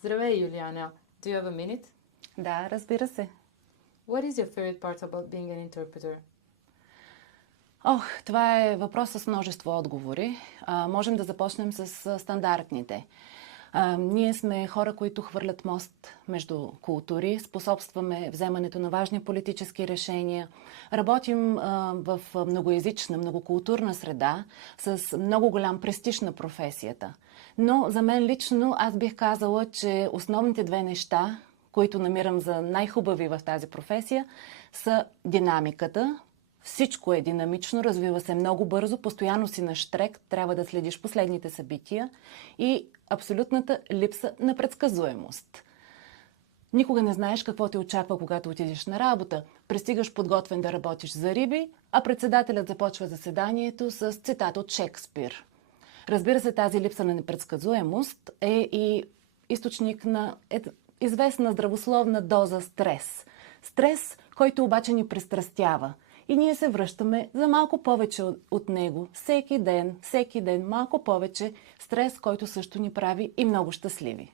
Здравей, Юлиана. Do you have a minute? Да, разбира се. What is your favorite part about being an interpreter? Това е въпрос с множество отговори. Можем да започнем с стандартните. Ние сме хора, които хвърлят мост между култури, способстваме вземането на важни политически решения, работим в многоезична, многокултурна среда с много голям престиж на професията. Но за мен лично аз бих казала, че основните две неща, които намирам за най-хубави в тази професия, са динамиката. Всичко е динамично, развива се много бързо, постоянно си на щрек, трябва да следиш последните събития и абсолютната липса на предсказуемост. Никога не знаеш какво те очаква, когато отидеш на работа. Пристигаш подготвен да работиш за риби, а председателят започва заседанието с цитат от Шекспир. Разбира се, тази липса на непредсказуемост е и източник на известна здравословна доза стрес. Стрес, който обаче ни пристрастява. И ние се връщаме за малко повече от него. Всеки ден, малко повече стрес, който също ни прави и много щастливи.